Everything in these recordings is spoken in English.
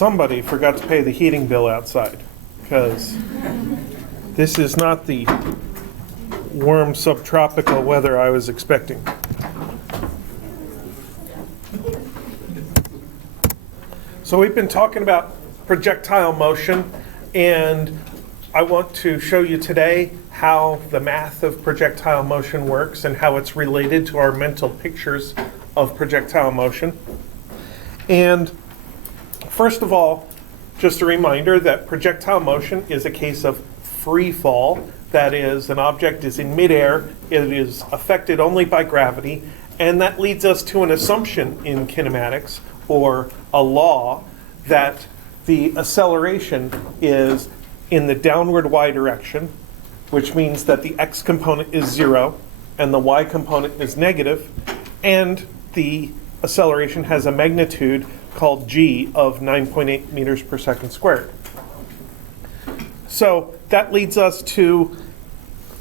somebody forgot to pay the heating bill outside, because this is not the warm subtropical weather I was expecting. So we've been talking about projectile motion, and I want to show you today how the math of projectile motion works and how it's related to our mental pictures of projectile motion. And first of all, just a reminder that projectile motion is a case of free fall. That is, an object is in midair, it is affected only by gravity, and that leads us to an assumption in kinematics, or a law, that the acceleration is in the downward y direction, which means that the x component is 0 and the y component is negative, and the acceleration has a magnitude called g of 9.8 meters per second squared. So that leads us to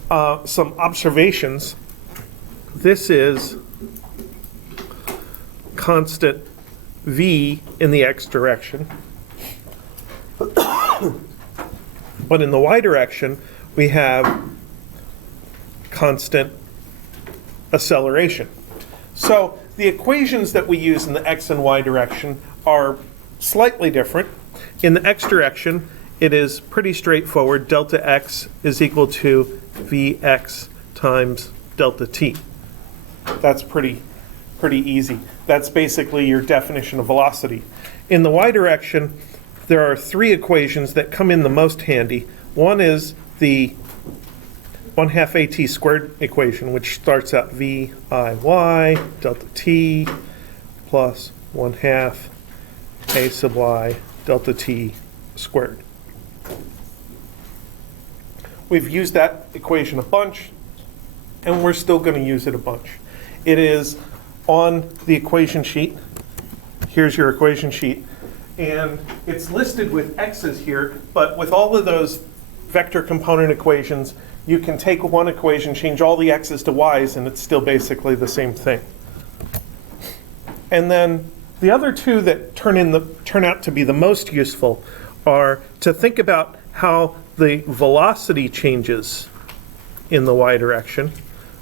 some observations. This is constant v in the x direction. But in the y direction, we have constant acceleration. So the equations that we use in the x and y direction are slightly different. In the x direction, it is pretty straightforward. Delta x is equal to vx times delta t. That's pretty easy. That's basically your definition of velocity. In the y direction, there are three equations that come in the most handy. One is the 1/2 at squared equation, which starts out v I y delta t plus 1/2 a sub y delta t squared. We've used that equation a bunch, and we're still going to use it a bunch. It is on the equation sheet. Here's your equation sheet. And it's listed with x's here, but with all of those vector component equations, you can take one equation, change all the x's to y's, and it's still basically the same thing. And then the other two that turn out to be the most useful are to think about how the velocity changes in the y direction,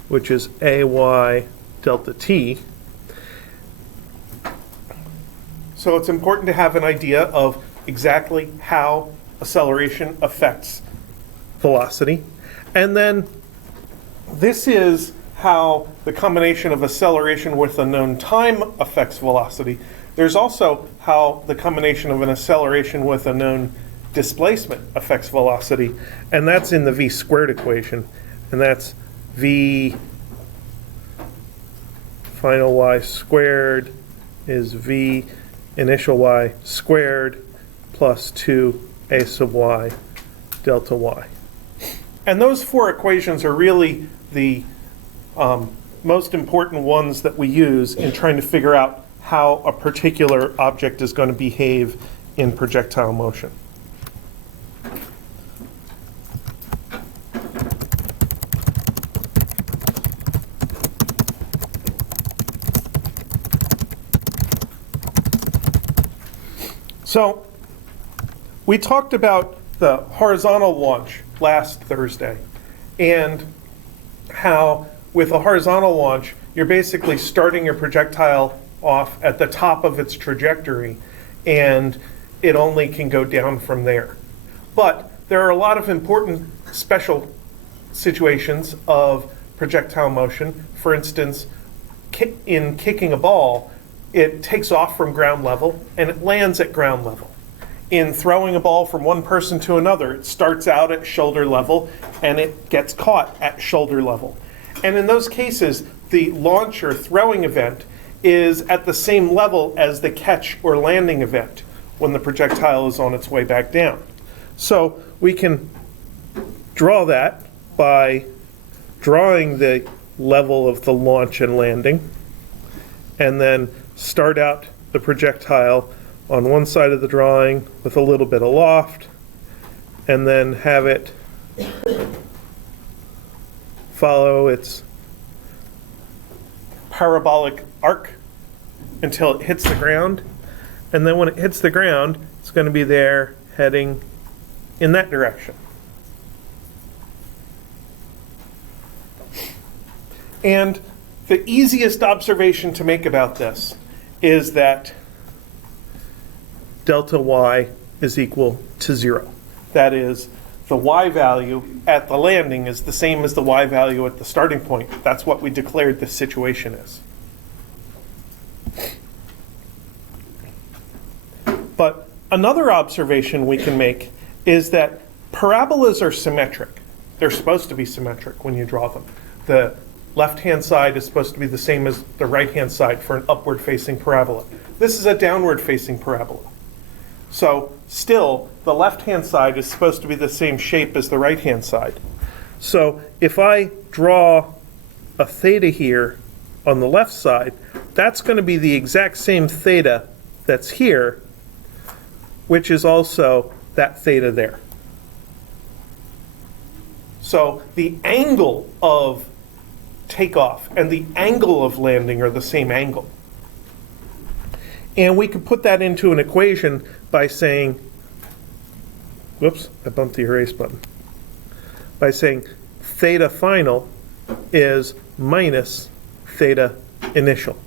which is ay delta t. So it's important to have an idea of exactly how acceleration affects velocity. And then this is how the combination of acceleration with a known time affects velocity. There's also how the combination of an acceleration with a known displacement affects velocity, and that's in the v squared equation. And that's v final y squared is v initial y squared plus 2a sub y delta y. And those four equations are really the most important ones that we use in trying to figure out how a particular object is going to behave in projectile motion. So we talked about the horizontal launch last Thursday, and how with a horizontal launch, you're basically starting your projectile off at the top of its trajectory, and it only can go down from there. But there are a lot of important special situations of projectile motion. For instance, in kicking a ball, it takes off from ground level and it lands at ground level. In throwing a ball from one person to another, it starts out at shoulder level and it gets caught at shoulder level. And in those cases, the launch or throwing event is at the same level as the catch or landing event when the projectile is on its way back down. So we can draw that by drawing the level of the launch and landing, and then start out the projectile on one side of the drawing with a little bit of loft, and then have it follow its parabolic arc until it hits the ground. And then when it hits the ground, it's It's going to be there heading in that direction. And the easiest observation to make about this is that delta y is equal to 0. That is, the y value at the landing is the same as the y value at the starting point. That's what we declared this situation is. But another observation we can make is that parabolas are symmetric. They're supposed to be symmetric when you draw them. The left-hand side is supposed to be the same as the right-hand side for an upward-facing parabola. This is a downward-facing parabola. So still, the left-hand side is supposed to be the same shape as the right-hand side. So if I draw a theta here on the left side, that's going to be the exact same theta that's here, which is also that theta there. So the angle of takeoff and the angle of landing are the same angle. And we could put that into an equation by saying, whoops, I bumped the erase button. By saying theta final is minus theta initial.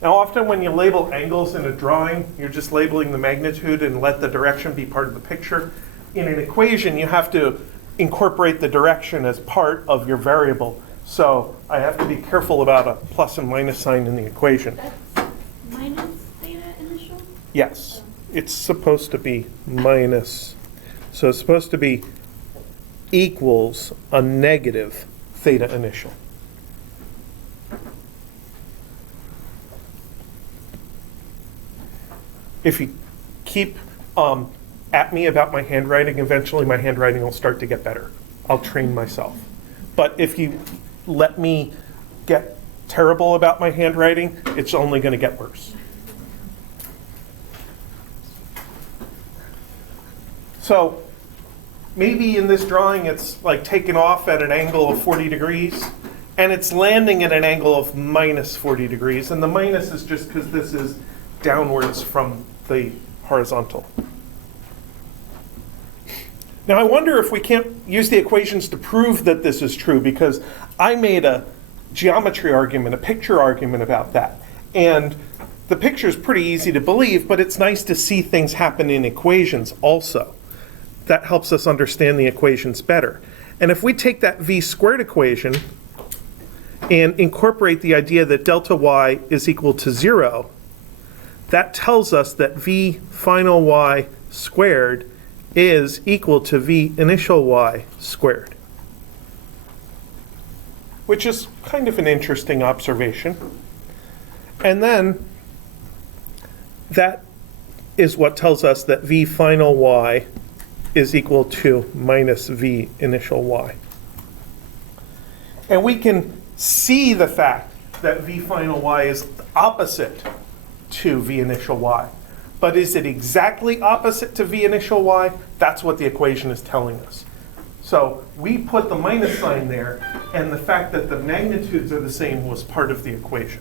Now often when you label angles in a drawing, you're just labeling the magnitude and let the direction be part of the picture. In an equation, you have to incorporate the direction as part of your variable. So I have to be careful about a plus and minus sign in the equation. That's minus theta initial? Yes, it's supposed to be minus. So it's supposed to be equals a negative theta initial. If you keep at me about my handwriting, eventually my handwriting will start to get better. I'll train myself. But if you let me get terrible about my handwriting, it's only going to get worse. So maybe in this drawing it's like taking off at an angle of 40 degrees and it's landing at an angle of minus 40 degrees. And the minus is just because this is downwards from the horizontal. Now I wonder if we can't use the equations to prove that this is true, because I made a geometry argument, a picture argument about that. And the picture is pretty easy to believe, but it's nice to see things happen in equations also. That helps us understand the equations better. And if we take that v squared equation and incorporate the idea that delta y is equal to 0, that tells us that v final y squared is equal to v initial y squared, which is kind of an interesting observation. And then that is what tells us that v final y is equal to minus v initial y. And we can see the fact that v final y is opposite to v initial y. But is it exactly opposite to v initial y? That's what the equation is telling us. So we put the minus sign there, and the fact that the magnitudes are the same was part of the equation.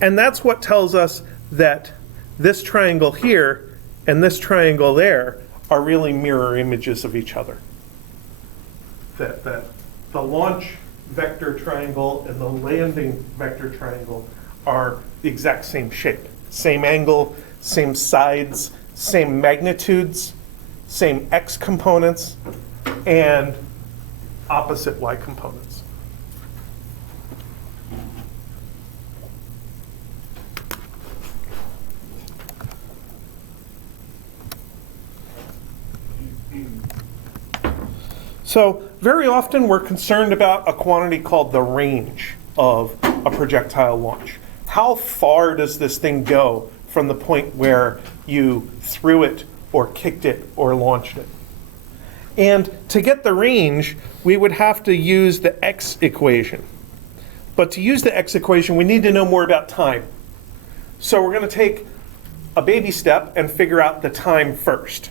And that's what tells us that this triangle here and this triangle there are really mirror images of each other. That the launch vector triangle and the landing vector triangle are the exact same shape. Same angle, same sides, same magnitudes, same x components, and opposite y components. So very often we're concerned about a quantity called the range of a projectile launch. How far does this thing go from the point where you threw it or kicked it or launched it? And to get the range, we would have to use the x equation. But to use the x equation, we need to know more about time. So we're going to take a baby step and figure out the time first.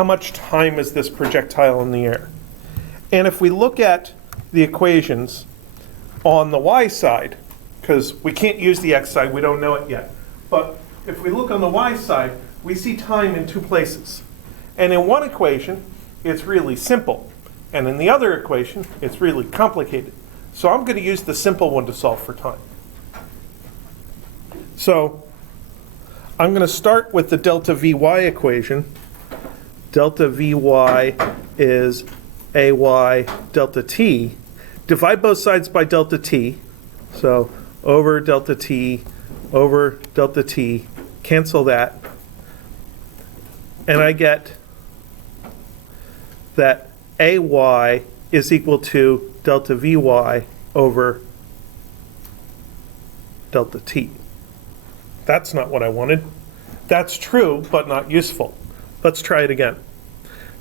How much time is this projectile in the air? And if we look at the equations on the y side, because we can't use the x side, we don't know it yet. But if we look on the y side, we see time in two places. And in one equation, it's really simple. And in the other equation, it's really complicated. So I'm going to use the simple one to solve for time. So I'm going to start with the delta Vy equation. Delta Vy is Ay delta t. Divide both sides by delta t. So over delta t, cancel that. And I get that Ay is equal to delta Vy over delta t. That's not what I wanted. That's true, but not useful. Let's try it again.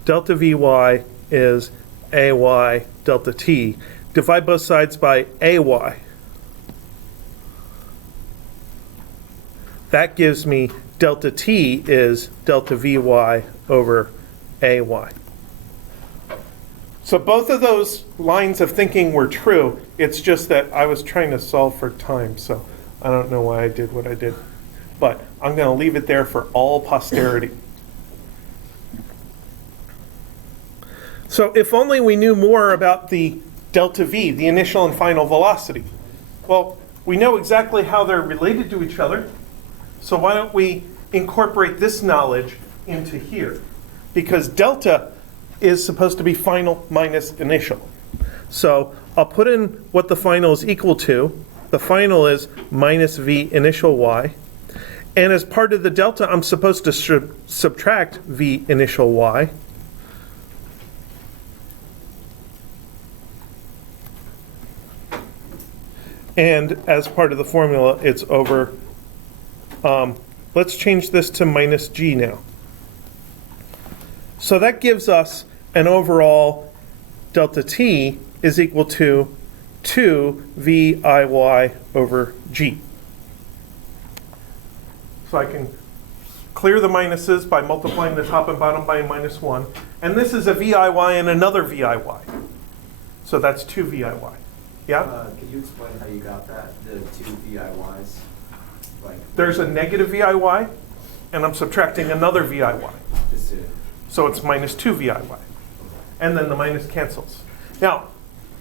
Delta Vy is Ay delta t. Divide both sides by Ay. That gives me delta t is delta Vy over Ay. So both of those lines of thinking were true. It's just that I was trying to solve for time, so I don't know why I did what I did. But I'm going to leave it there for all posterity. So if only we knew more about the delta v, the initial and final velocity. Well, we know exactly how they're related to each other. So why don't we incorporate this knowledge into here? Because delta is supposed to be final minus initial. So I'll put in what the final is equal to. The final is minus v initial y. And as part of the delta, I'm supposed to subtract v initial y. And as part of the formula, it's over, let's change this to minus g now. So that gives us an overall delta t is equal to 2 VIY over g. So I can clear the minuses by multiplying the top and bottom by -1. And this is a VIY and another VIY. So that's 2 VIY. Yeah? Could you explain how you got that, the two VIYs? There's a negative VIY, and I'm subtracting another VIY. Just to, So it's minus 2 VIY. And then the minus cancels. Now,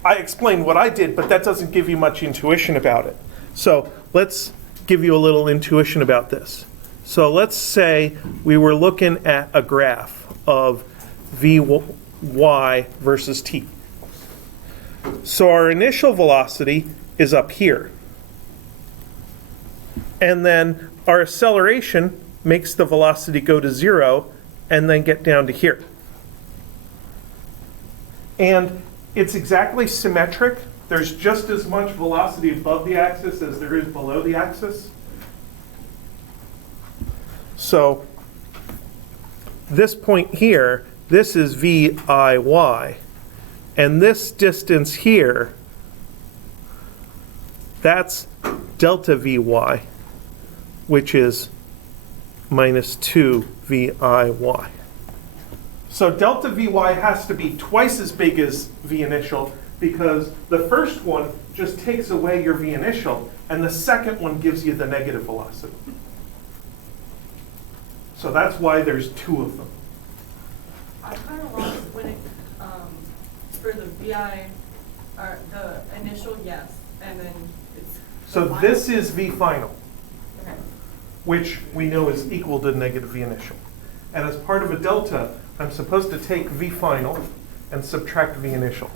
I explained what I did, but that doesn't give you much intuition about it. So let's give you a little intuition about this. So let's say we were looking at a graph of Vy versus t. So our initial velocity is up here. And then our acceleration makes the velocity go to 0 and then get down to here. And it's exactly symmetric. There's just as much velocity above the axis as there is below the axis. So this point here, this is VIY. And this distance here, that's delta Vy, which is minus 2 VIY. So delta Vy has to be twice as big as V initial because the first one just takes away your V initial and the second one gives you the negative velocity. So that's why there's two of them. I kind of lost when it, for the VI, or the initial yes, and then it's. So the this final. is V final, Okay. which we know is equal to negative V initial. And as part of a delta, I'm supposed to take V final and subtract V initial.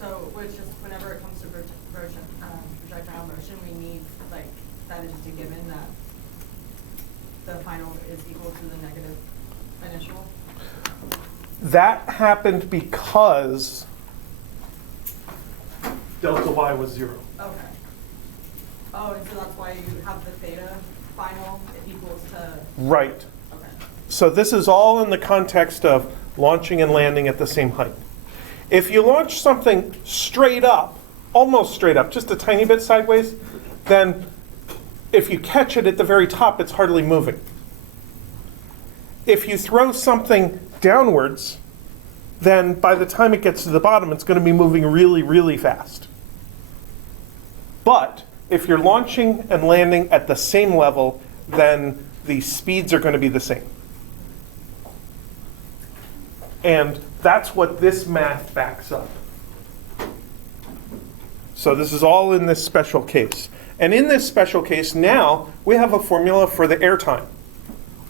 So which is whenever it comes to projectile motion, we need, like, that is just a given that the final is equal to the negative initial. That happened because delta Y was 0. Okay. Oh, and so that's why you have the theta final equals to. Right. Okay. So this is all in the context of launching and landing at the same height. If you launch something straight up, almost straight up, just a tiny bit sideways, then if you catch it at the very top, it's hardly moving. If you throw something downwards, then by the time it gets to the bottom, it's going to be moving really, really fast. But if you're launching and landing at the same level, then the speeds are going to be the same. And that's what this math backs up. So this is all in this special case. And in this special case, now we have a formula for the airtime.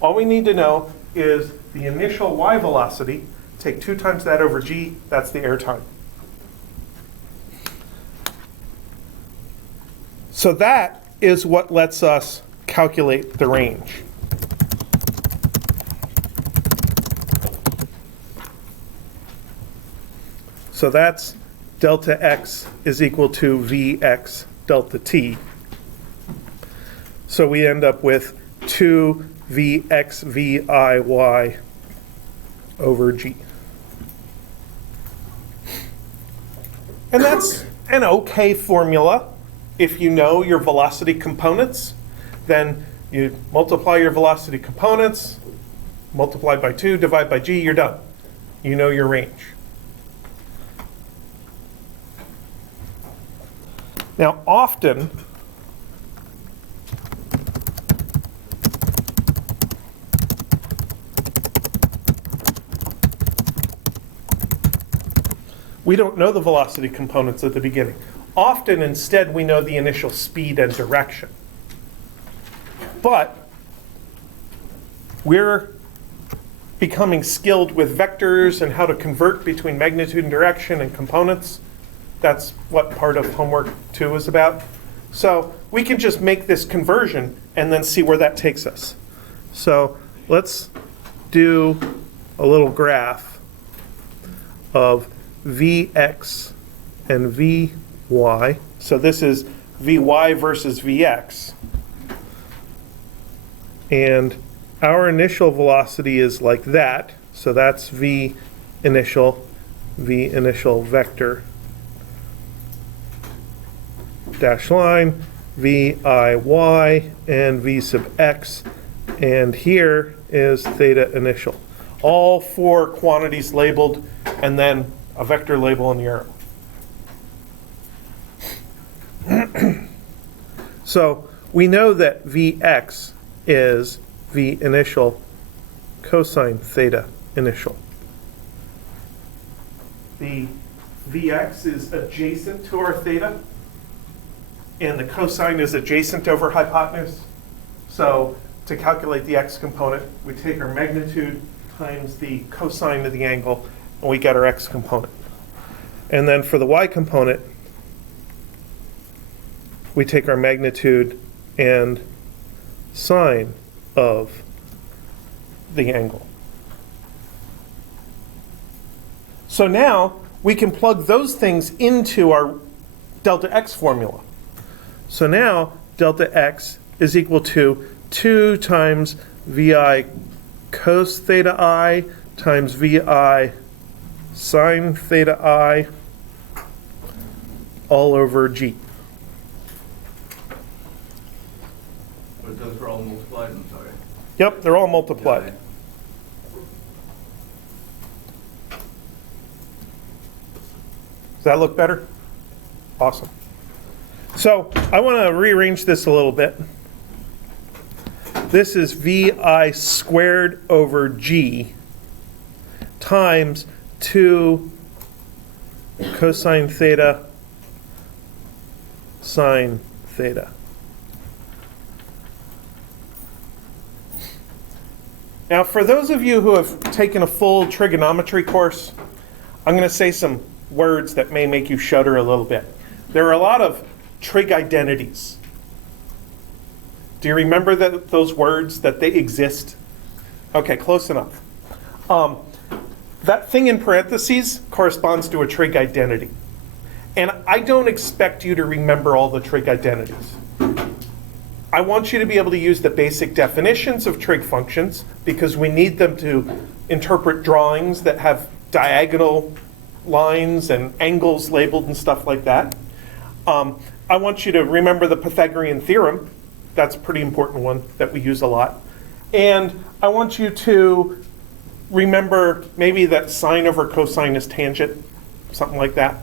All we need to know is the initial y velocity. Take 2 times that over g, that's the airtime. So that is what lets us calculate the range. So that's delta x is equal to vx delta t. So we end up with 2 vx viy over g. And that's an okay formula. If you know your velocity components, then you multiply your velocity components, multiply by 2, divide by g, you're done. You know your range. Now, often, we don't know the velocity components at the beginning. Often, instead, we know the initial speed and direction. But we're becoming skilled with vectors and how to convert between magnitude and direction and components. That's what part of homework 2 is about. So we can just make this conversion and then see where that takes us. So let's do a little graph of Vx and Vy. So this is Vy versus Vx. And our initial velocity is like that. So that's V initial vector dash line, Viy, and V sub x. And here is theta initial. All 4 quantities labeled, and then a vector label and the arrow. So we know that Vx is V initial cosine theta initial. The Vx is adjacent to our theta, and the cosine is adjacent over hypotenuse. So to calculate the x component, we take our magnitude times the cosine of the angle, and we get our x component. And then for the y component, we take our magnitude and sine of the angle. So now we can plug those things into our delta x formula. So now delta x is equal to 2 times Vi cos theta I times Vi sine theta I all over g. But those are all multiplied, I'm sorry. Yep, they're all multiplied. Does that look better? Awesome. So I want to rearrange this a little bit. This is Vi squared over g times 2 cosine theta sine theta. Now, for those of you who have taken a full trigonometry course, I'm going to say some words that may make you shudder a little bit. There are a lot of trig identities. Do you remember those words, that they exist? Okay, close enough. That thing in parentheses corresponds to a trig identity. And I don't expect you to remember all the trig identities. I want you to be able to use the basic definitions of trig functions because we need them to interpret drawings that have diagonal lines and angles labeled and stuff like that. I want you to remember the Pythagorean theorem. That's a pretty important one that we use a lot. And I want you to remember maybe that sine over cosine is tangent, something like that.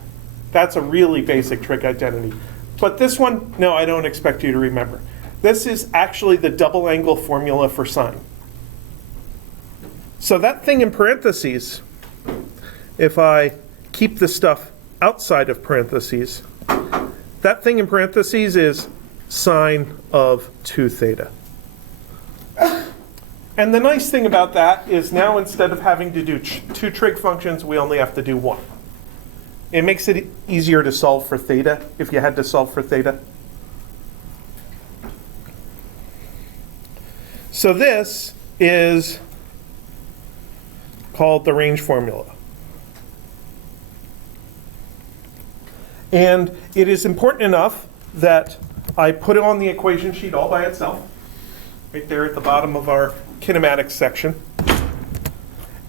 That's a really basic trig identity. But this one, no, I don't expect you to remember. This is actually the double angle formula for sine. So that thing in parentheses, if I keep the stuff outside of parentheses, that thing in parentheses is sine of 2 theta. And the nice thing about that is now instead of having to do 2 trig functions, we only have to do 1. It makes it easier to solve for theta if you had to solve for theta. So this is called the range formula. And it is important enough that I put it on the equation sheet all by itself, right there at the bottom of our kinematics section.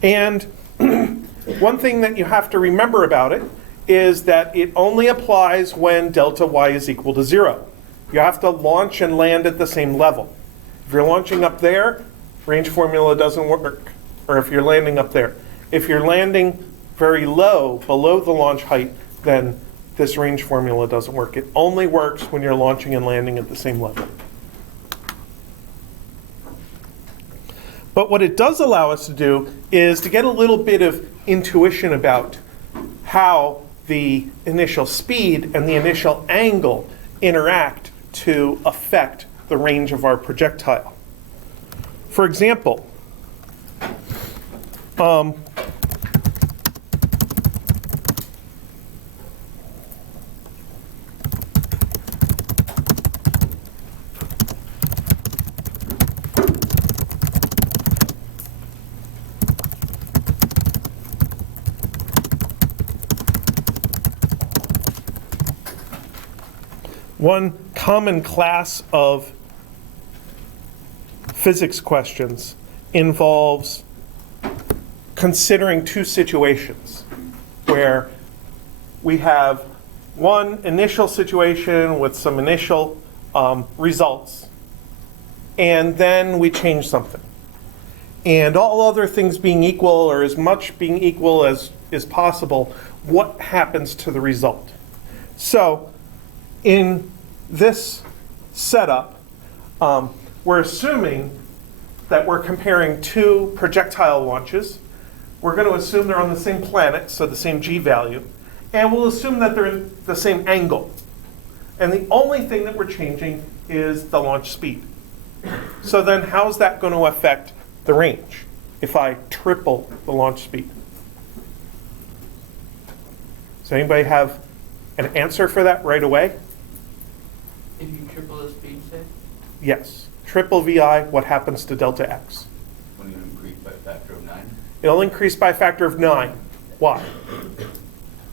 And one thing that you have to remember about it is that it only applies when delta y is equal to 0. You have to launch and land at the same level. If you're launching up there, range formula doesn't work. Or if you're landing up there. If you're landing very low, below the launch height, then this range formula doesn't work. It only works when you're launching and landing at the same level. But what it does allow us to do is to get a little bit of intuition about how the initial speed and the initial angle interact to affect the range of our projectile. For example, one common class of physics questions involves considering 2 situations where we have one initial situation with some initial results, and then we change something. And all other things being equal, or as much being equal as is possible, what happens to the result? So in this setup, we're assuming that we're comparing 2 projectile launches. We're going to assume they're on the same planet, so the same g value, and we'll assume that they're in the same angle. And the only thing that we're changing is the launch speed. So then how's that going to affect the range if I triple the launch speed? Does anybody have an answer for that right away? If you triple the speed, say? Yes. Triple VI, what happens to delta x? When you increase by a factor of 9? It'll increase by a factor of 9. Why?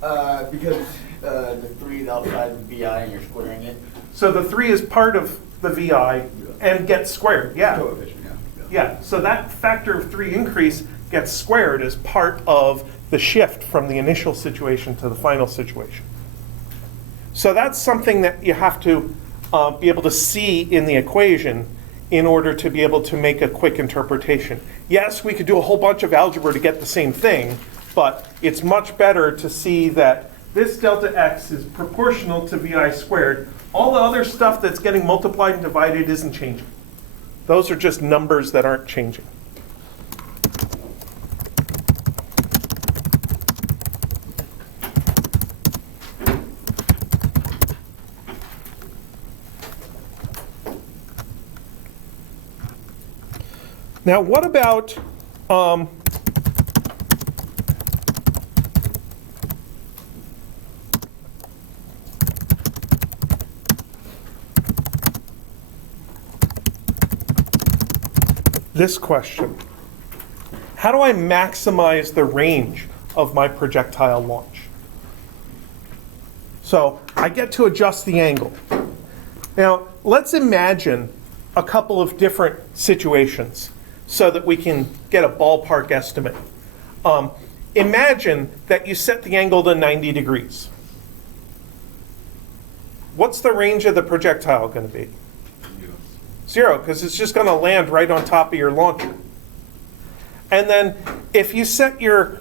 Because the 3 is outside the VI and you're squaring it. So the 3 is part of the VI and gets squared, yeah. Coefficient, Yeah, so that factor of 3 increase gets squared as part of the shift from the initial situation to the final situation. So that's something that you have to be able to see in the equation in order to be able to make a quick interpretation. Yes, we could do a whole bunch of algebra to get the same thing, but it's much better to see that this delta x is proportional to VI squared. All the other stuff that's getting multiplied and divided isn't changing. Those are just numbers that aren't changing. Now, what about this question? How do I maximize the range of my projectile launch? So I get to adjust the angle. Now, let's imagine a couple of different situations so that we can get a ballpark estimate. Imagine that you set the angle to 90 degrees. What's the range of the projectile going to be? 0, because it's just going to land right on top of your launcher. And then if you set your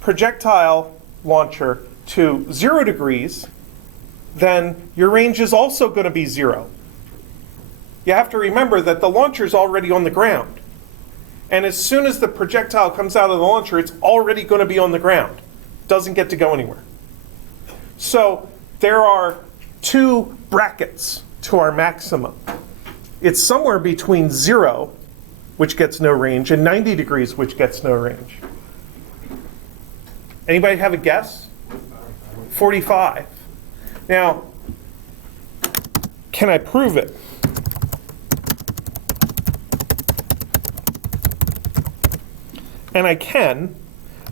projectile launcher to 0 degrees, then your range is also going to be 0. You have to remember that the launcher is already on the ground. And as soon as the projectile comes out of the launcher, it's already going to be on the ground. Doesn't get to go anywhere. So there are 2 brackets to our maximum. It's somewhere between 0, which gets no range, and 90 degrees, which gets no range. Anybody have a guess? 45. Now, can I prove it? And I can.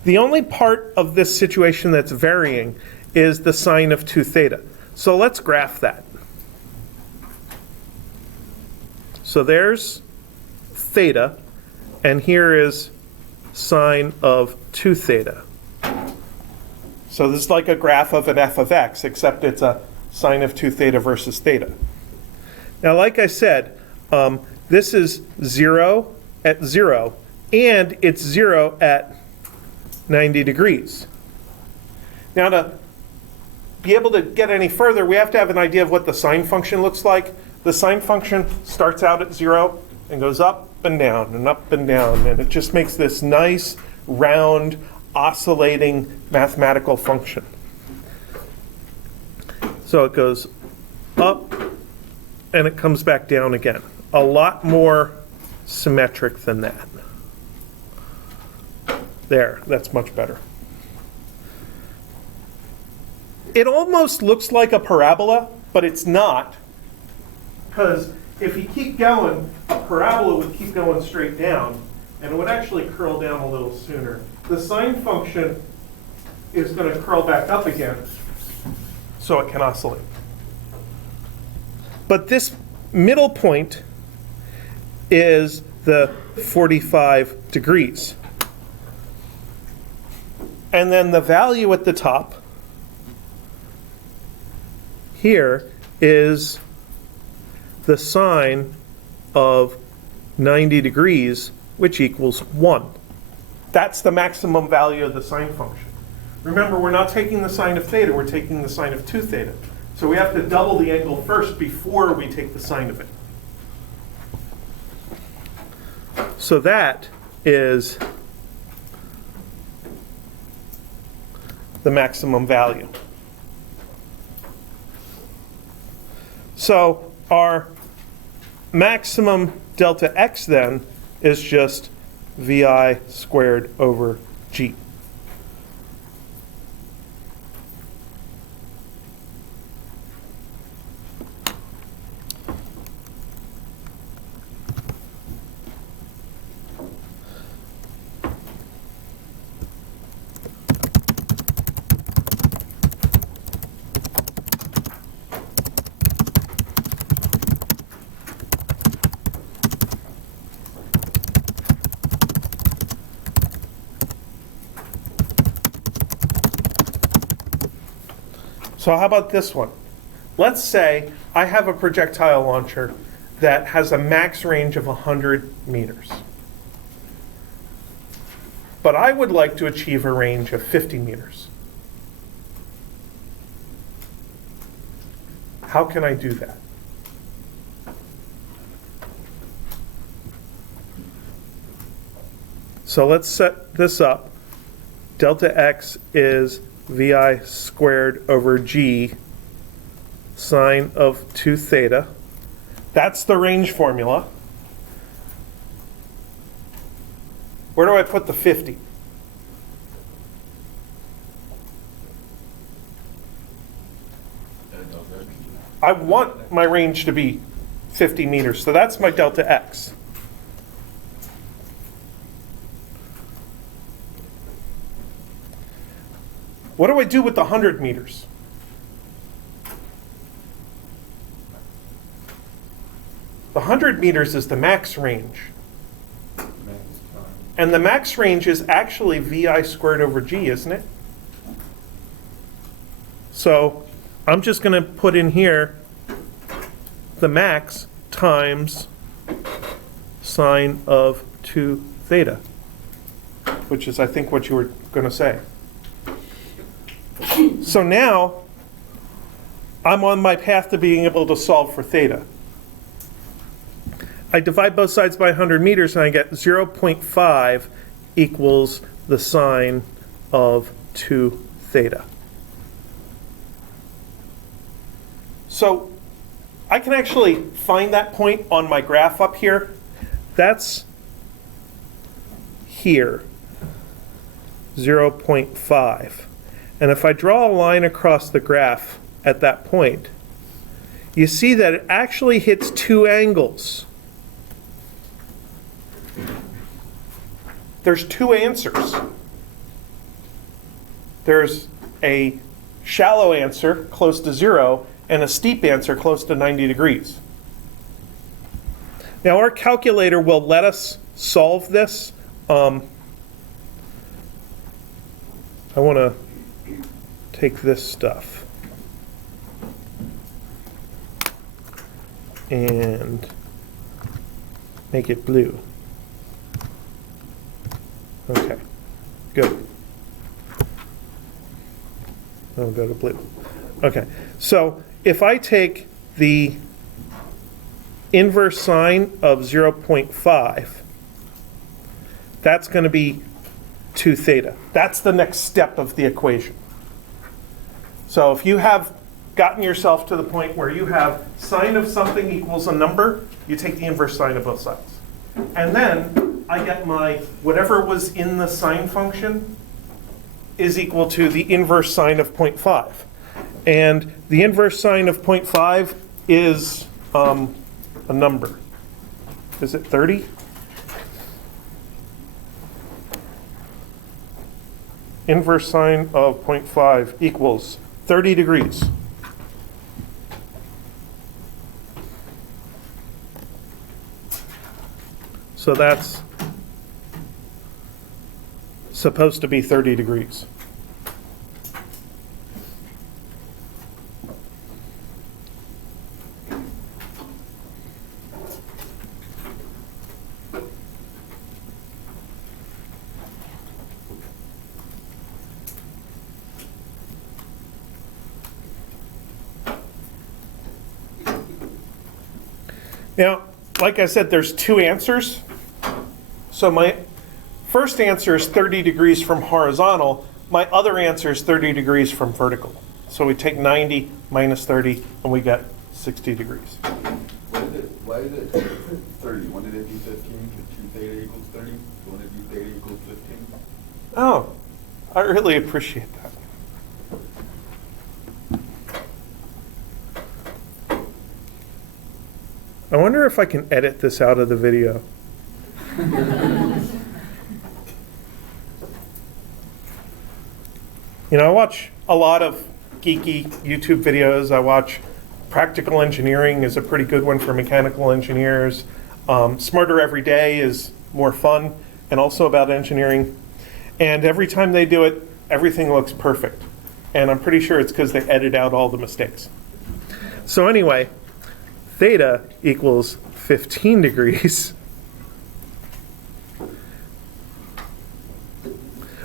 The only part of this situation that's varying is the sine of 2 theta. So let's graph that. So there's theta, and here is sine of 2 theta. So this is like a graph of an f of x, except it's a sine of 2 theta versus theta. Now, like I said, this is 0 at 0, and it's 0 at 90 degrees. Now, to be able to get any further, we have to have an idea of what the sine function looks like. The sine function starts out at 0 and goes up and down and up and down, and it just makes this nice, round, oscillating mathematical function. So it goes up and it comes back down again. A lot more symmetric than that. There, that's much better. It almost looks like a parabola, but it's not. Because if you keep going, a parabola would keep going straight down, and it would actually curl down a little sooner. The sine function is going to curl back up again, so it can oscillate. But this middle point is the 45 degrees. And then the value at the top here is the sine of 90 degrees, which equals 1. That's the maximum value of the sine function. Remember, we're not taking the sine of theta, we're taking the sine of 2 theta. So we have to double the angle first before we take the sine of it. So that is the maximum value. So our maximum delta x then is just vi squared over g. So how about this one? Let's say I have a projectile launcher that has a max range of 100 meters. But I would like to achieve a range of 50 meters. How can I do that? So let's set this up. Delta x is vi squared over g sine of 2 theta. That's the range formula. Where do I put the 50? I want my range to be 50 meters, so that's my delta x. What do I do with the 100 meters? The 100 meters is the max range. And the max range is actually vi squared over g, isn't it? So I'm just going to put in here the max times sine of 2 theta. which is, I think, what you were going to say. So now, I'm on my path to being able to solve for theta. I divide both sides by 100 meters, and I get 0.5 equals the sine of 2 theta. So I can actually find that point on my graph up here. That's here, 0.5. And if I draw a line across the graph at that point, you see that it actually hits 2 angles. There's 2 answers. There's a shallow answer close to 0 and a steep answer close to 90 degrees. Now our calculator will let us solve this. I want to take this stuff and make it blue. Okay, good. I'll go to blue. Okay, so if I take the inverse sine of 0.5, that's going to be 2 theta. That's the next step of the equation. So if you have gotten yourself to the point where you have sine of something equals a number, you take the inverse sine of both sides. And then I get my, whatever was in the sine function is equal to the inverse sine of 0.5. And the inverse sine of 0.5 is a number. Is it 30? Inverse sine of 0.5 equals 30 degrees. So that's supposed to be 30 degrees. Now, like I said, there's 2 answers. So my first answer is 30 degrees from horizontal. My other answer is 30 degrees from vertical. So we take 90 minus 30, and we get 60 degrees. Why did it 30? When did it be 15? If 2 theta equals 30? When did it be theta equals 15? Oh, I really appreciate that. I wonder if I can edit this out of the video. You know, I watch a lot of geeky YouTube videos. I watch Practical Engineering is a pretty good one for mechanical engineers. Smarter Every Day is more fun and also about engineering. And every time they do it, everything looks perfect. And I'm pretty sure it's because they edit out all the mistakes. So anyway, theta equals 15 degrees,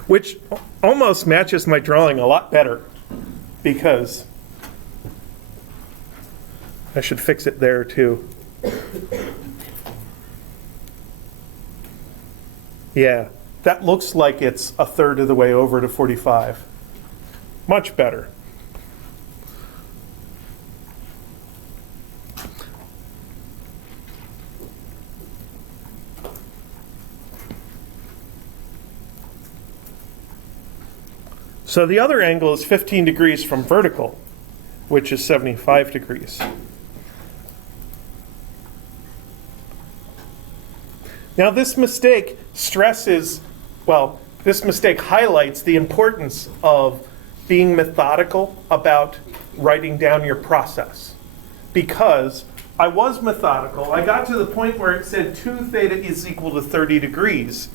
which almost matches my drawing a lot better, because I should fix it there too. Yeah, that looks like it's a third of the way over to 45. Much better. So the other angle is 15 degrees from vertical, which is 75 degrees. Now this mistake stresses, well, this mistake highlights the importance of being methodical about writing down your process. Because I was methodical, I got to the point where it said 2 theta is equal to 30 degrees,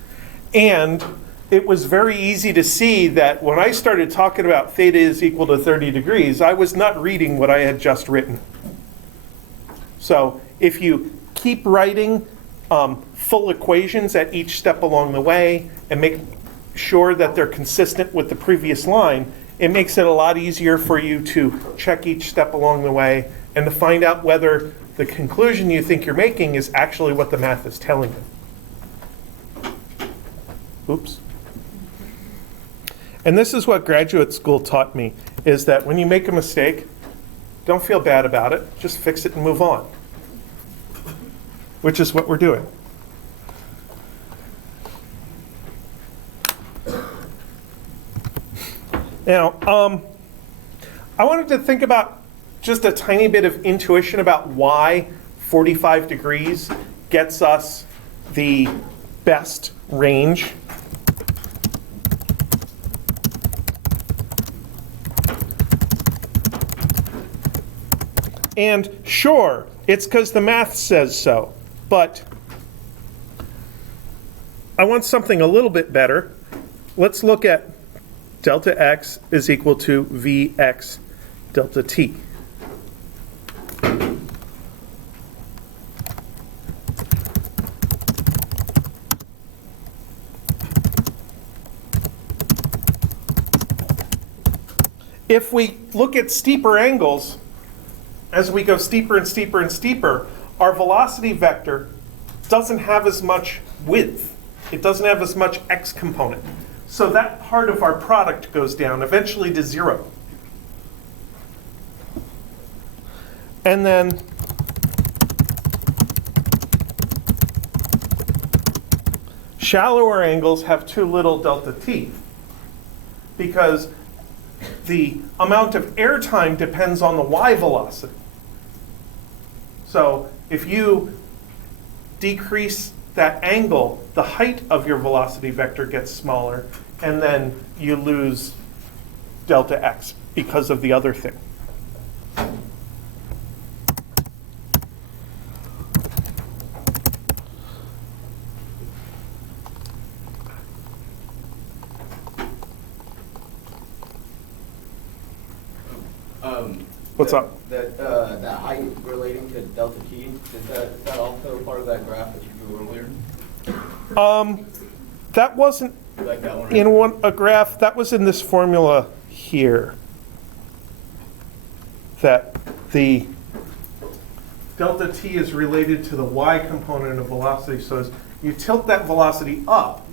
and it was very easy to see that when I started talking about theta is equal to 30 degrees, I was not reading what I had just written. So if you keep writing full equations at each step along the way and make sure that they're consistent with the previous line, it makes it a lot easier for you to check each step along the way and to find out whether the conclusion you think you're making is actually what the math is telling you. Oops. And this is what graduate school taught me, is that when you make a mistake, don't feel bad about it, just fix it and move on. Which is what we're doing. Now, I wanted to think about just a tiny bit of intuition about why 45 degrees gets us the best range. And sure, it's because the math says so, but I want something a little bit better. Let's look at delta x is equal to Vx delta t. If we look at steeper angles, as we go steeper and steeper and steeper, our velocity vector doesn't have as much width. It doesn't have as much x component. So that part of our product goes down eventually to 0. And then shallower angles have too little delta t because the amount of airtime depends on the y velocity. So if you decrease that angle, the height of your velocity vector gets smaller, and then you lose delta x because of the other thing. What's up? That height relating to delta t, is that also part of that graph that you drew earlier? That wasn't Like that one? in a graph. That was in this formula here. That the delta t is related to the y component of velocity. So as you tilt that velocity up,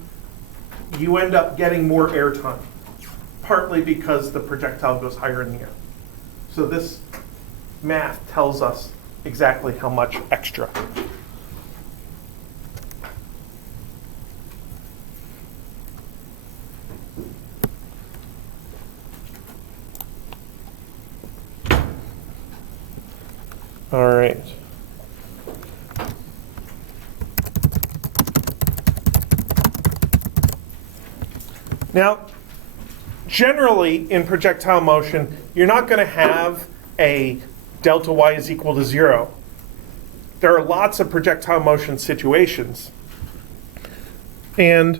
you end up getting more airtime, partly because the projectile goes higher in the air. So this math tells us exactly how much extra. All right. Now, generally in projectile motion, you're not going to have a delta y is equal to 0. There are lots of projectile motion situations. And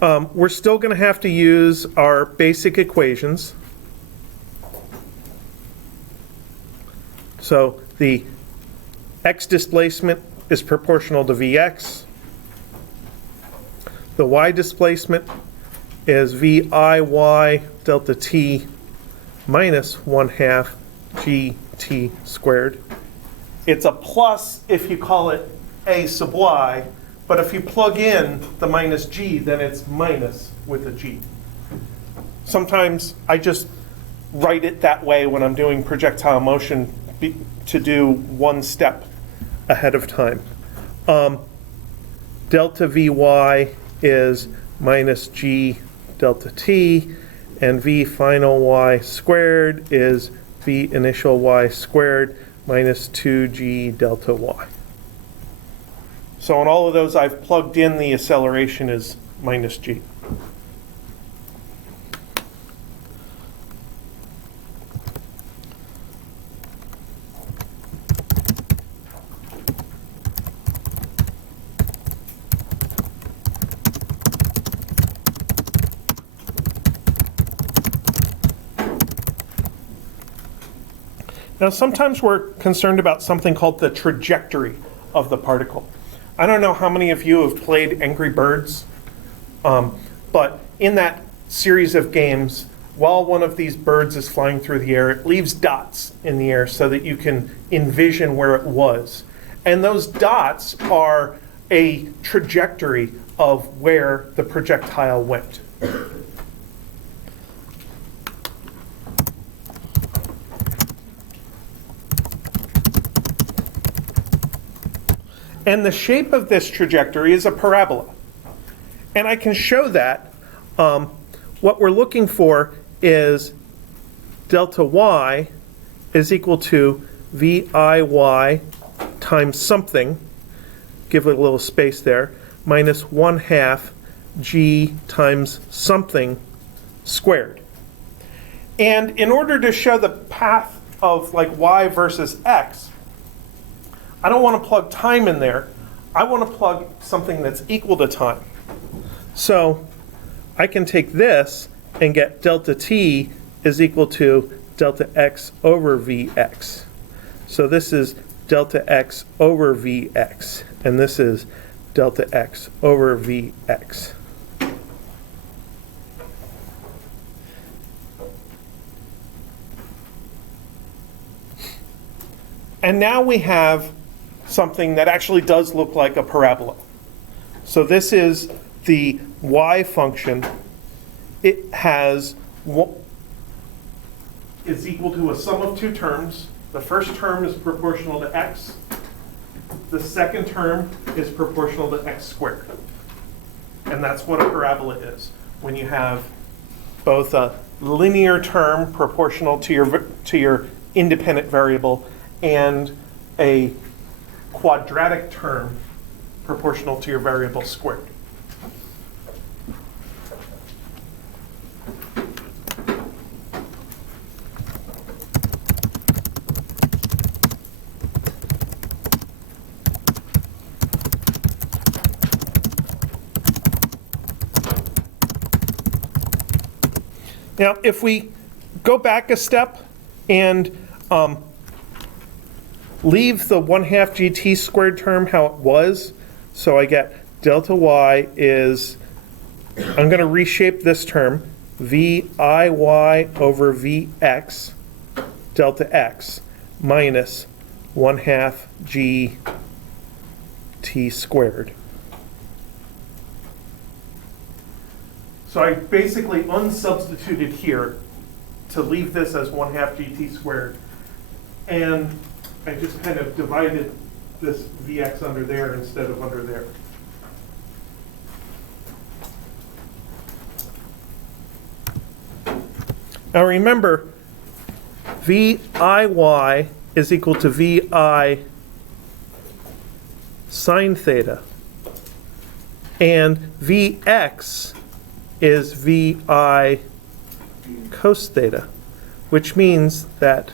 we're still going to have to use our basic equations. So the x displacement is proportional to Vx. The y displacement is VIY delta t minus 1/2 gt squared. It's a plus if you call it a sub y, but if you plug in the minus g, then it's minus with a g. Sometimes I just write it that way when I'm doing projectile motion to do one step ahead of time. Delta Vy is minus g delta t, and V final y squared is V initial y squared minus 2g delta y. So in all of those, I've plugged in the acceleration is minus g. Now, sometimes we're concerned about something called the trajectory of the particle. I don't know how many of you have played Angry Birds, but but in that series of games, while one of these birds is flying through the air, it leaves dots in the air so that you can envision where it was. And those dots are a trajectory of where the projectile went. And the shape of this trajectory is a parabola. And I can show that what we're looking for is delta y is equal to VIY times something, give it a little space there, minus 1/2 g times something squared. And in order to show the path of like y versus x, I don't want to plug time in there. I want to plug something that's equal to time. So I can take this and get delta t is equal to delta x over vx. So this is delta x over vx, and this is delta x over vx. And now we have something that actually does look like a parabola. So this is the y function. It is equal to a sum of two terms. The first term is proportional to x. The second term is proportional to x squared. And that's what a parabola is. When you have both a linear term proportional to your independent variable and a quadratic term proportional to your variable squared. Now, if we go back a step and leave the 1/2 gt squared term how it was, so I get delta y is, I'm going to reshape this term, VIY over Vx delta x minus 1/2 gt squared. So I basically unsubstituted here to leave this as 1/2 gt squared. And I just kind of divided this Vx under there instead of under there. Now remember, VIY is equal to VI sine theta. And Vx is VI cos theta, which means that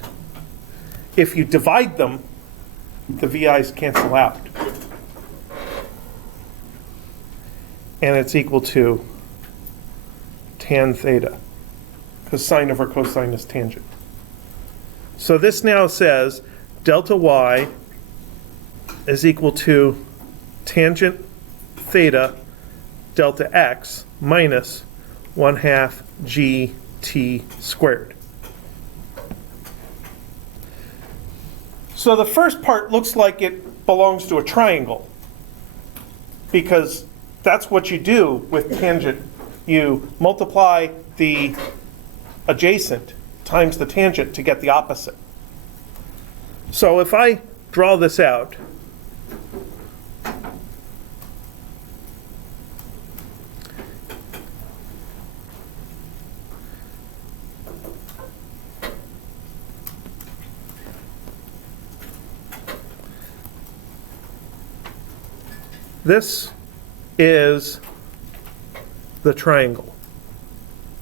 if you divide them, the VI's cancel out. And it's equal to tan theta, because sine over cosine is tangent. So this now says delta y is equal to tangent theta delta x minus 1/2 gt squared. So the first part looks like it belongs to a triangle, because that's what you do with tangent. You multiply the adjacent times the tangent to get the opposite. So if I draw this out, this is the triangle.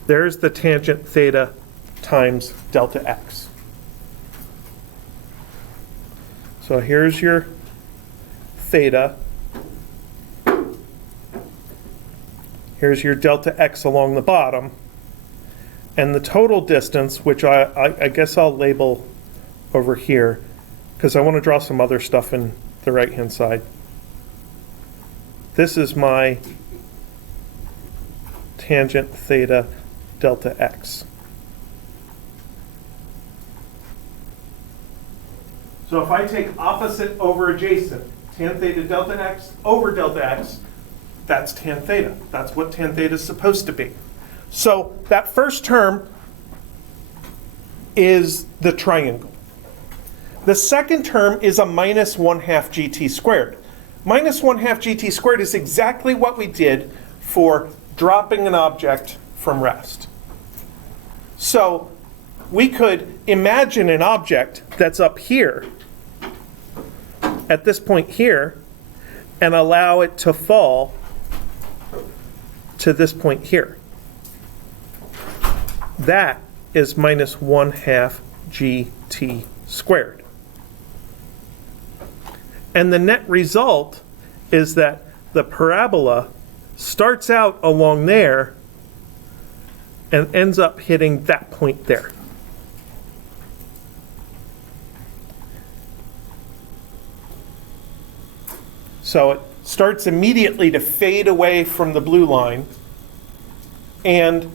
There's the tangent theta times delta x. So here's your theta. Here's your delta x along the bottom. And the total distance, which I guess I'll label over here, because I want to draw some other stuff in the right-hand side. This is my tangent theta delta x. So if I take opposite over adjacent, tan theta delta x over delta x, that's tan theta. That's what tan theta is supposed to be. So that first term is the triangle. The second term is a minus 1/2 gt squared. Minus 1/2 gt squared is exactly what we did for dropping an object from rest. So we could imagine an object that's up here, at this point here, and allow it to fall to this point here. That is minus 1/2 gt squared. And the net result is that the parabola starts out along there and ends up hitting that point there. So it starts immediately to fade away from the blue line, and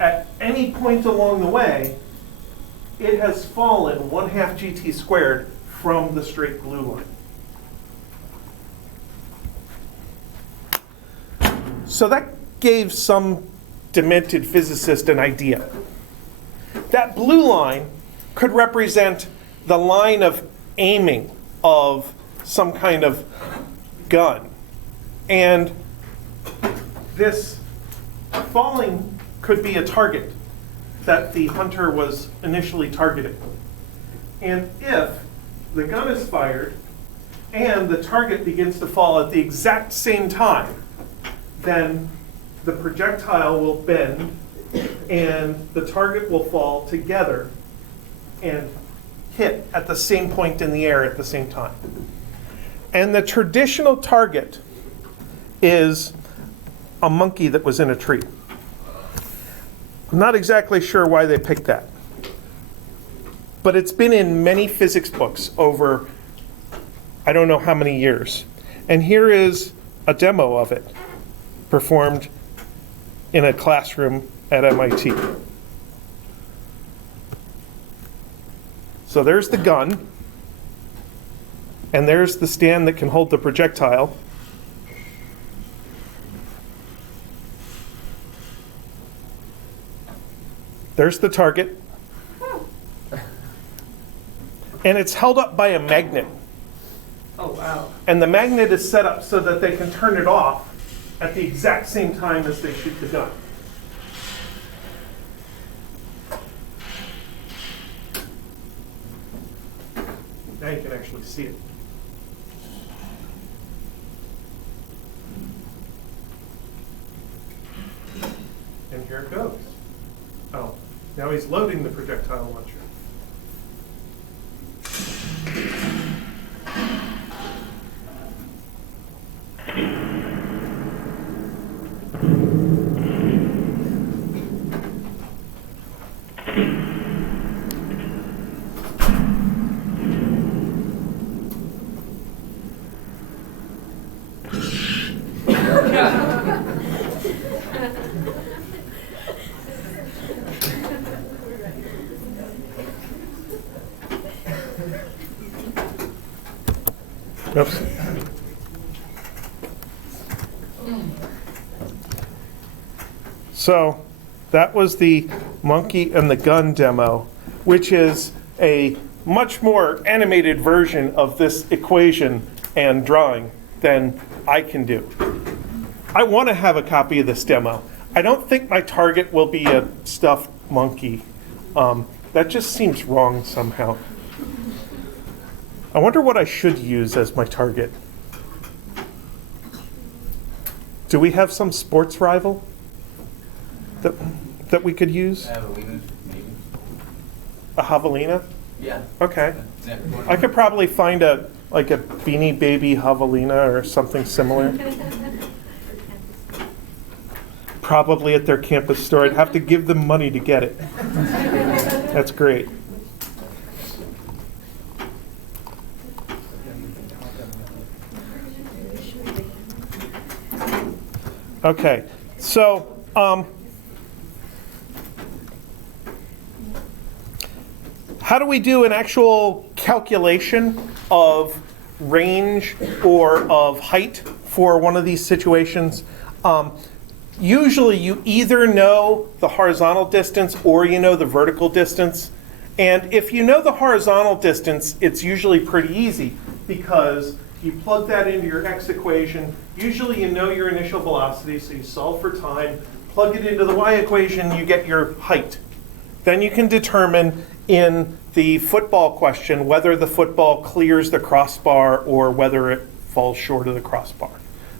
at any point along the way, it has fallen 1/2 gt squared from the straight blue line. So that gave some demented physicist an idea. That blue line could represent the line of aiming of some kind of gun. And this falling could be a target that the hunter was initially targeting. And if the gun is fired and the target begins to fall at the exact same time, then the projectile will bend and the target will fall together and hit at the same point in the air at the same time. And the traditional target is a monkey that was in a tree. I'm not exactly sure why they picked that, but it's been in many physics books over I don't know how many years. And here is a demo of it performed in a classroom at MIT. So there's the gun, and there's the stand that can hold the projectile. There's the target. And it's held up by a magnet. Oh, wow. And the magnet is set up so that they can turn it off at the exact same time as they shoot the gun. Now you can actually see it. And here it goes. Oh, now he's loading the projectile launcher. Oops. So that was the monkey and the gun demo, which is a much more animated version of this equation and drawing than I can do. I want to have a copy of this demo. I don't think my target will be a stuffed monkey. That just seems wrong somehow. I wonder what I should use as my target. Do we have some sports rival that we could use? Javelina, maybe. A javelina? Yeah. Okay. Net I could probably find a Beanie Baby javelina or something similar. Probably at their campus store. I'd have to give them money to get it. That's great. Okay, so How do we do an actual calculation of range or of height for one of these situations? Usually you either know the horizontal distance or you know the vertical distance. And if you know the horizontal distance, it's usually pretty easy because you plug that into your x equation. Usually you know your initial velocity, so you solve for time, plug it into the y equation, you get your height. Then you can determine in the football question whether the football clears the crossbar or whether it falls short of the crossbar.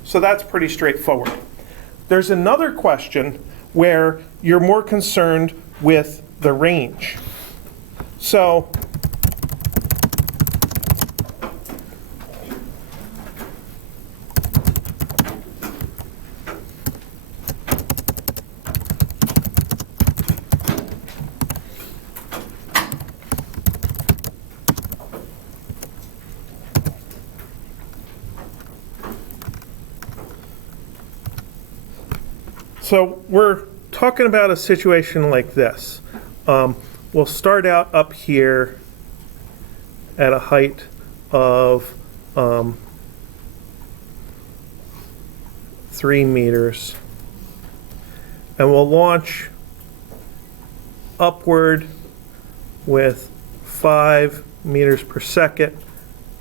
So that's pretty straightforward. There's another question where you're more concerned with the range. So we're talking about a situation like this. We'll start out up here at a height of 3 meters. And we'll launch upward with 5 meters per second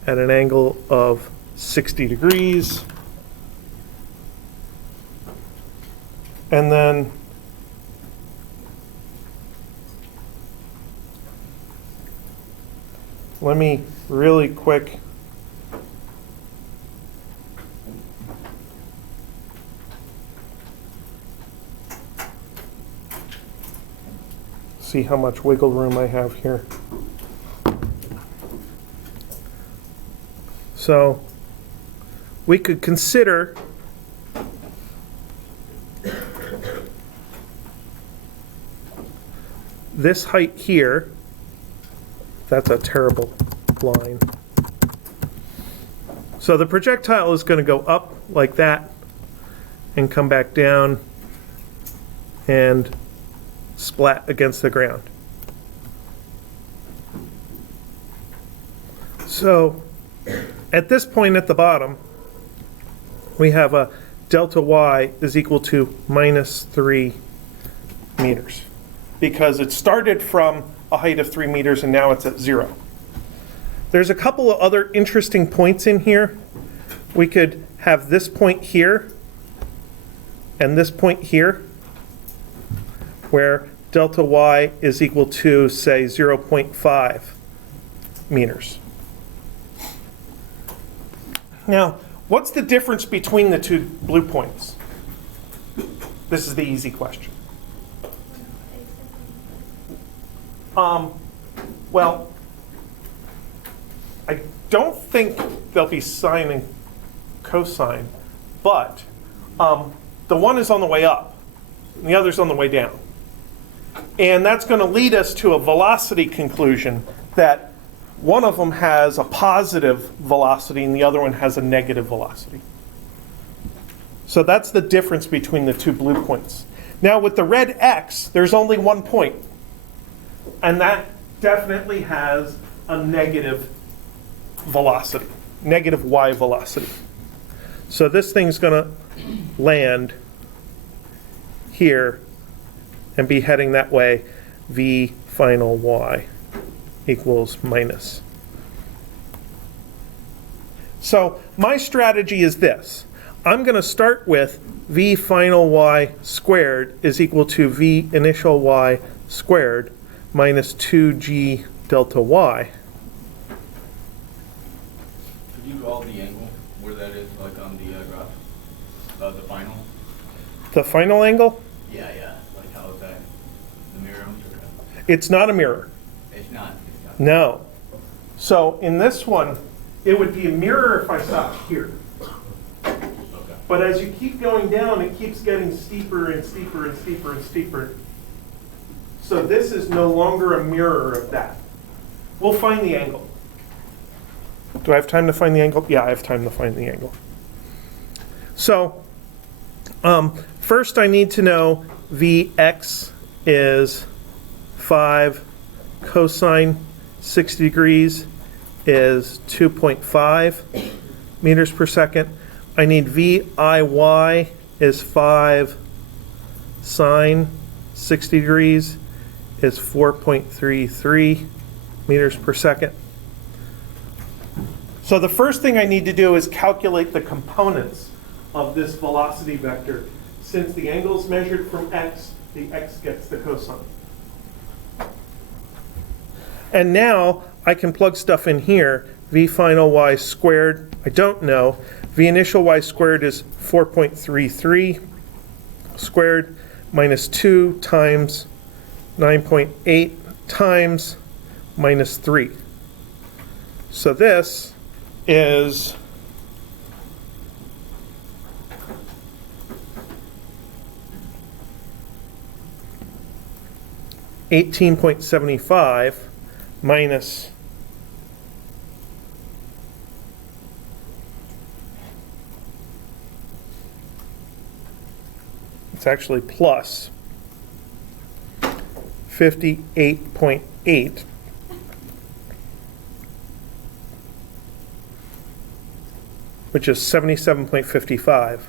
at an angle of 60 degrees. And then let me really quick see how much wiggle room I have here. So we could consider this height here. That's a terrible line. So the projectile is going to go up like that and come back down and splat against the ground. So at this point at the bottom, we have a delta y is equal to minus 3 meters because it started from a height of 3 meters and now it's at 0. There's a couple of other interesting points in here. We could have this point here and this point here where delta y is equal to, say, 0.5 meters. Now, what's the difference between the two blue points? This is the easy question. Well, I don't think they'll be sine and cosine, but the one is on the way up, and the other's on the way down. And that's going to lead us to a velocity conclusion that one of them has a positive velocity and the other one has a negative velocity. So that's the difference between the two blue points. Now with the red X, there's only one point. And that definitely has a negative velocity, negative y velocity. So this thing's going to land here and be heading that way, v final y equals minus. So my strategy is this. I'm going to start with v final y squared is equal to v initial y squared minus 2g delta y. Could you draw the angle where that is, like on the graph? The final? The final angle? Yeah. Like how is that? The mirror? It's not a mirror. It's not. No. So in this one, it would be a mirror if I stopped here. Okay. But as you keep going down, it keeps getting steeper and steeper and steeper and steeper. So this is no longer a mirror of that. We'll find the angle. Do I have time to find the angle? Yeah, I have time to find the angle. So First, I need to know Vx is 5 cosine 60 degrees is 2.5 meters per second. I need Viy is 5 sine 60 degrees is 4.33 meters per second. So the first thing I need to do is calculate the components of this velocity vector. Since the angle is measured from x, the x gets the cosine. And now I can plug stuff in here. V final y squared, I don't know. V initial y squared is 4.33 squared minus 2 times 9.8 times minus 3. So this is 18.75 minus it's actually plus 58.8 which is 77.55.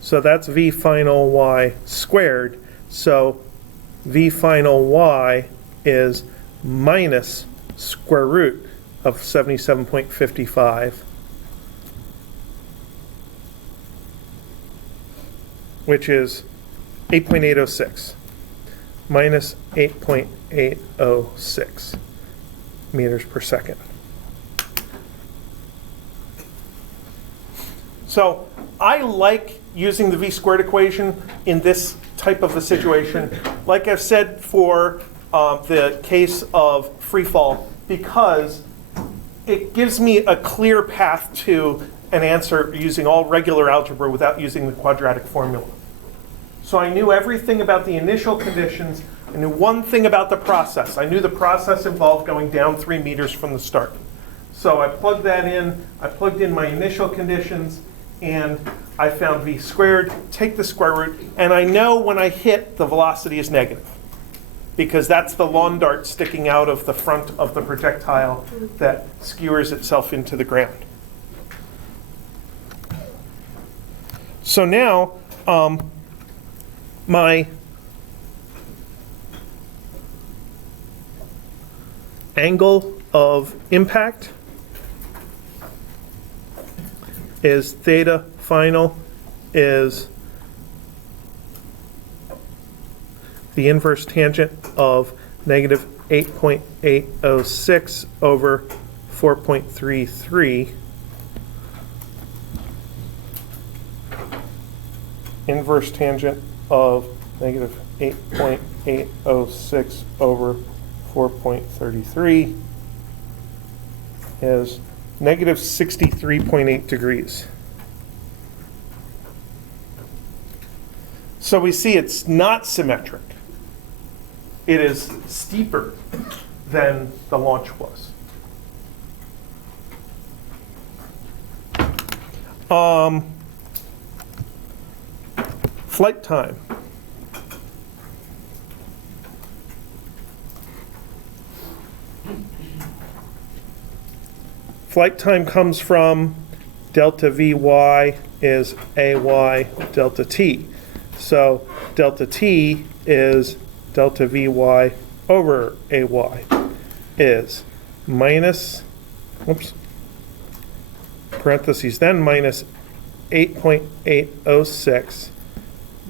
So that's V final y squared. So V final y is minus square root of 77.55, which is 8.806, minus 8.806 meters per second. So I like using the v squared equation in this type of a situation. Like I've said for the case of free fall, because it gives me a clear path to an answer using all regular algebra without using the quadratic formula. So I knew everything about the initial conditions. I knew one thing about the process. I knew the process involved going down 3 meters from the start. So I plugged that in. I plugged in my initial conditions, and I found v squared, take the square root, and I know when I hit, the velocity is negative, because that's the lawn dart sticking out of the front of the projectile that skewers itself into the ground. So now, my angle of impact is theta final is the inverse tangent of negative 8.806 over 4.33 inverse tangent of negative 8.806 over 4.33 is negative 63.8 degrees. So we see it's not symmetric. It is steeper than the launch was. Flight time. Flight time comes from delta Vy is Ay delta T. So delta T is delta Vy over Ay is minus, parentheses, then minus 8.806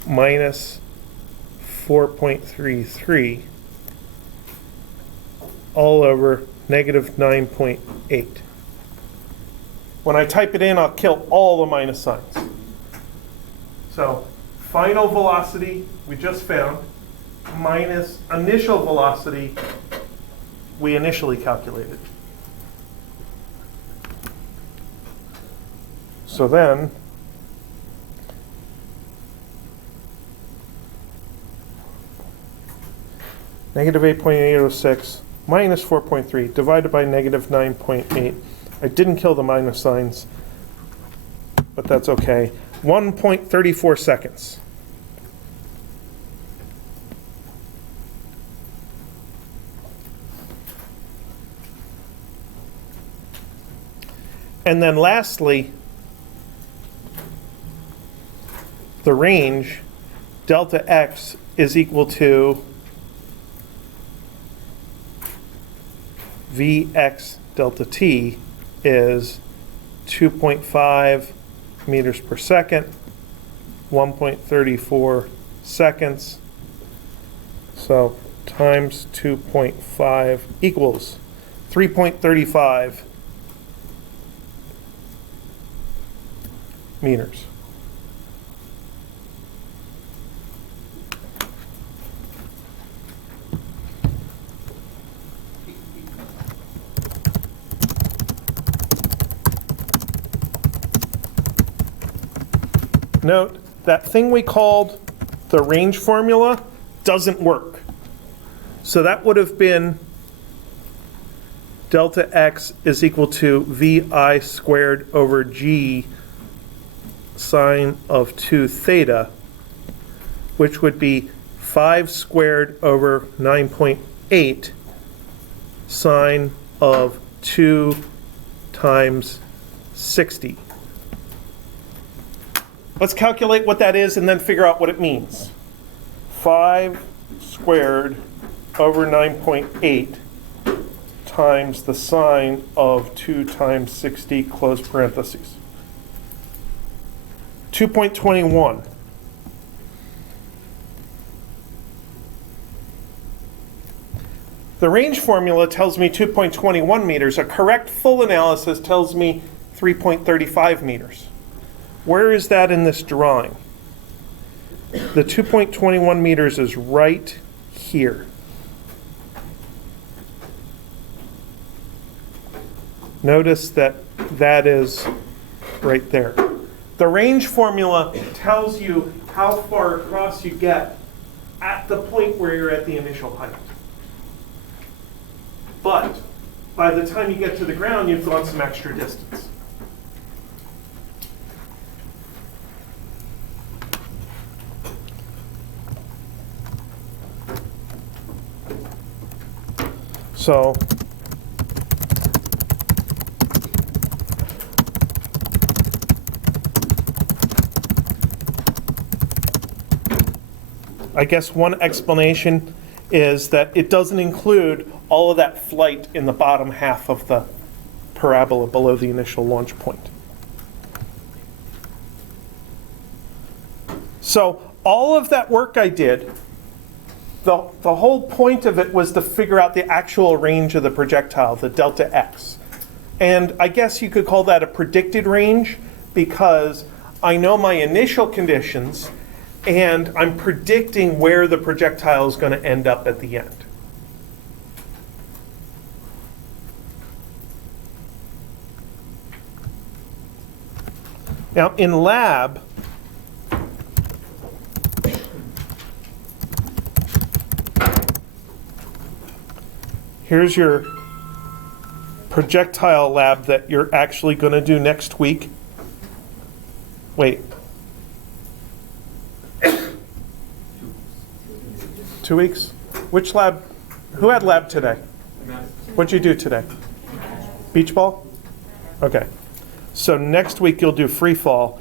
minus 4.33 all over negative 9.8. When I type it in, I'll kill all the minus signs. So final velocity we just found minus initial velocity we initially calculated. So then negative 8.806 minus 4.3 divided by negative 9.8. I didn't kill the minus signs, but that's okay. 1.34 seconds. And then lastly, the range, delta x is equal to Vx delta t is 2.5 meters per second, 1.34 seconds. So times 2.5 equals 3.35 meters. Note, that thing we called the range formula doesn't work. So that would have been delta x is equal to vi squared over g sine of 2 theta, which would be 5 squared over 9.8 sine of 2 times 60. Let's calculate what that is and then figure out what it means. 5 squared over 9.8 times the sine of 2 times 60, close parentheses. 2.21. The range formula tells me 2.21 meters. A correct full analysis tells me 3.35 meters. Where is that in this drawing? The 2.21 meters is right here. Notice that that is right there. The range formula tells you how far across you get at the point where you're at the initial height. But by the time you get to the ground, you've gone some extra distance. So I guess one explanation is that it doesn't include all of that flight in the bottom half of the parabola below the initial launch point. So all of that work I did, the whole point of it was to figure out the actual range of the projectile, the delta x. And I guess you could call that a predicted range because I know my initial conditions and I'm predicting where the projectile is going to end up at the end. Now in lab, here's your projectile lab that you're actually going to do next week. Wait. 2 weeks? Which lab? Who had lab today? What'd you do today? Beach ball? Okay. So next week you'll do free fall.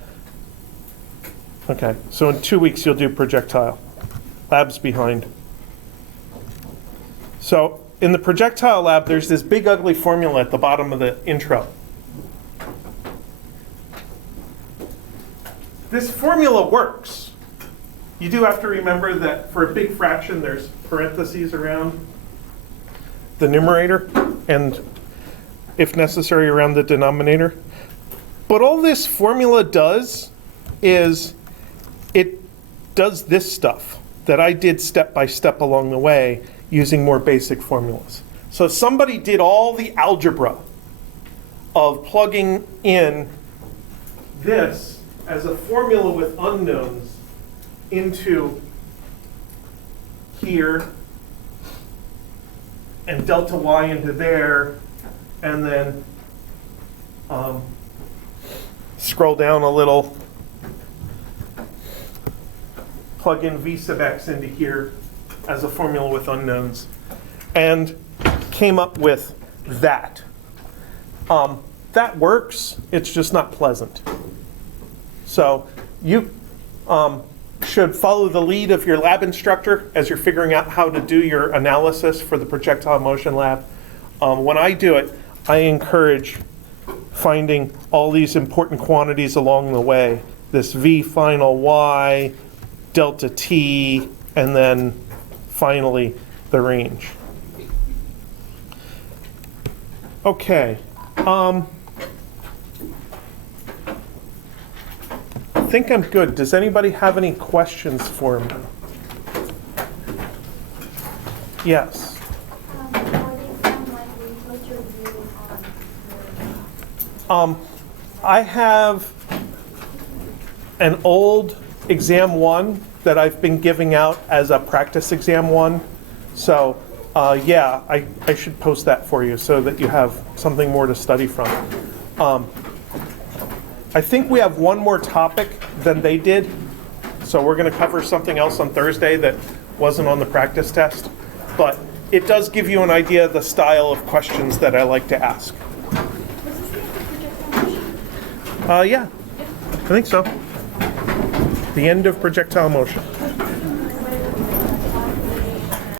Okay. So in 2 weeks you'll do projectile. Lab's behind. So in the projectile lab, there's this big ugly formula at the bottom of the intro. This formula works. You do have to remember that for a big fraction, there's parentheses around the numerator and, if necessary, around the denominator. But all this formula does is it does this stuff that I did step by step along the way using more basic formulas. So somebody did all the algebra of plugging in this as a formula with unknowns into here and delta y into there, and then scroll down a little plug in V sub x into here as a formula with unknowns, and came up with that. That works, it's just not pleasant. So you should follow the lead of your lab instructor as you're figuring out how to do your analysis for the projectile motion lab. When I do it, I encourage finding all these important quantities along the way. This V final Y, delta T, and then finally the range. Okay. I think I'm good. Does anybody have any questions for me? Yes. For the exam language, what's your view on your I have an old exam 1 that I've been giving out as a practice exam 1. So yeah, I should post that for you so that you have something more to study from. I think we have one more topic than they did. So we're going to cover something else on Thursday that wasn't on the practice test. But it does give you an idea of the style of questions that I like to ask. Yeah, I think so. The end of projectile motion.